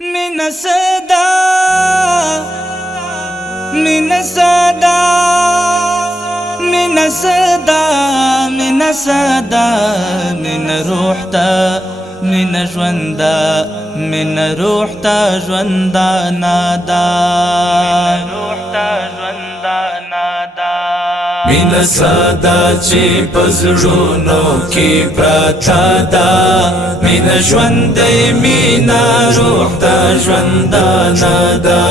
من صدا من صدا من صدا من صدا من روح تا من ژوندا من روح تا ژوندا نادا مینه ساده چې پزړونو کې پراته ده مینه ژوندی مینه روح ته ژوندانه ده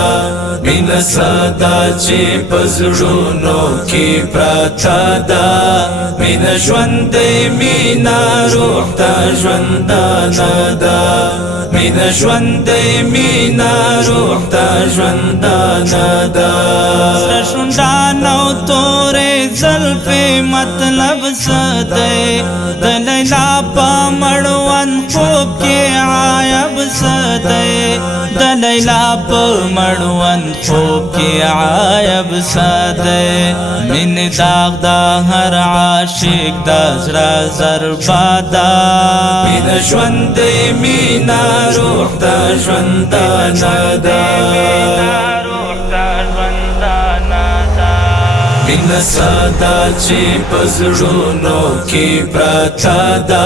مینه ساده چې پزړونو کې پراته ده مینه ژوندی مینه روح ته ژوندانه ده مینه ژوندی مینه روح ته ژوندانه ده سره شونډانو تورې زلفې مطلب څه دی د لیلا په مړوند خوب کې عایب څه دی د لیلا په مړوند خوب کې عایب څه دی مینې داغ دا هر عاشق د زړه ضربه ده مینه ژوندی مینه روح ته ژوندانه ده مینه ساده چې پزړونو کې پراته ده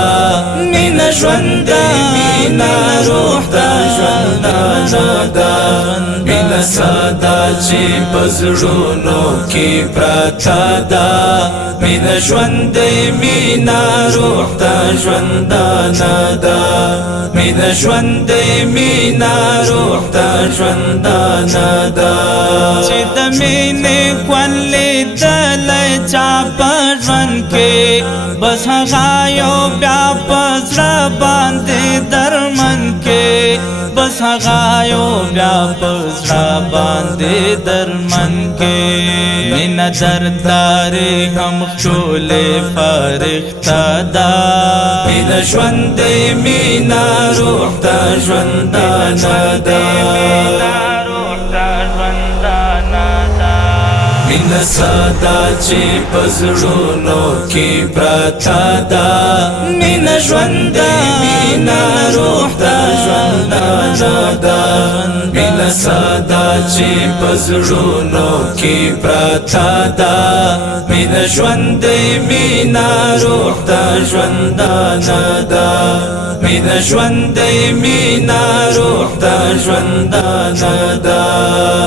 مینه ژوندی مینه روح ته ژوندانه ده مینه ساده چې پزړونو کې پراته ده مینه ژوندی مینه روح ته ژوندانه ده مینه ژوندی مینه روح ته ژوندانه ده چې د مینې کولې دلې چا په ژوند کې بس هغه یو بیا په زړه باندې درمن کې بس هغه یو بیا په زړه باندې درمن کې مینه دردارې هم ښکلې فرښته ده مینه ژوندی مینه روح ته ژوندانه ده مینه ساده چې پزړونو کې پراته ده مینه ژوندی مینه روح ته ژوندانه ده مینه ساده چې پزړونو کې پراته ده مینه ژوندی مینه روح ته ژوندانه ده مینه ژوندی مینه روح ته ژوندانه ده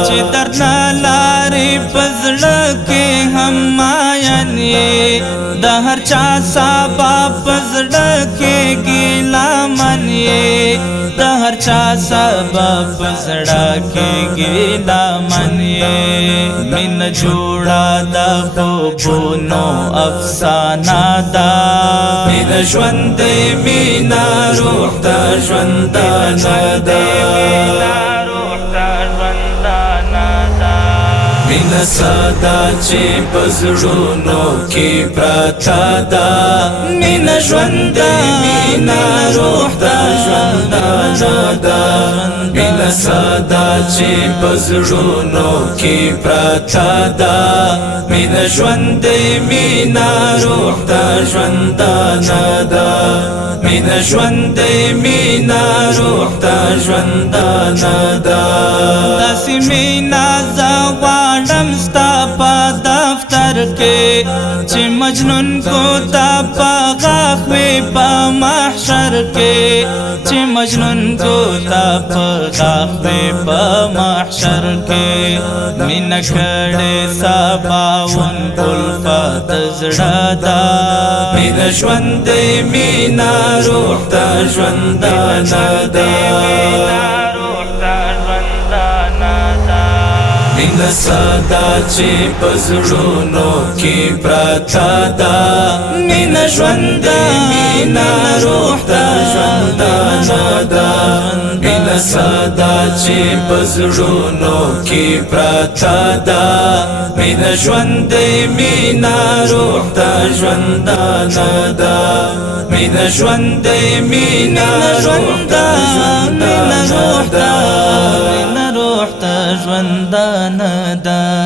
چې درد نه لارې په زړه کې هم ماین یې د هر چا سبا په زړه کې ګیله من یې د هر چا سبا په زړه کې ګیله من یې مینه جوړه د خوبونو افسانه ده مینه ژوندی مینه روح ته ژوندانه ده مینه ساده چې پزړونو کې پراته ده مینه ژوندی مینه روح ته ژوندانه ده مینه ساده چې پزړونو کې پراته ده مینه ژوندی مینه روح ته ژوندانه ده مینه ژوندی مینه روح ته ژوندانه ده داسې مینه زه غواړم ستا په دفتر کې چې مجنون کو تا په غاښ وي په محشر کې چې مجنون کو تا په غاښ وي په محشر کې مینه کړې سباون الفت زړه ده مینه ژوندی مینه روح ته ژوندانه ده مینه ساده چې پزړونو کې پراته ده مینه ژوندی مینه روح ته ژوندانه ده مینه ساده چې پزړونو کې پراته ده مینه ژوندی مینه روح ته ژوندانه ده مینه ژوندی مینه روح ته ژوندانه ده ژوندانه ده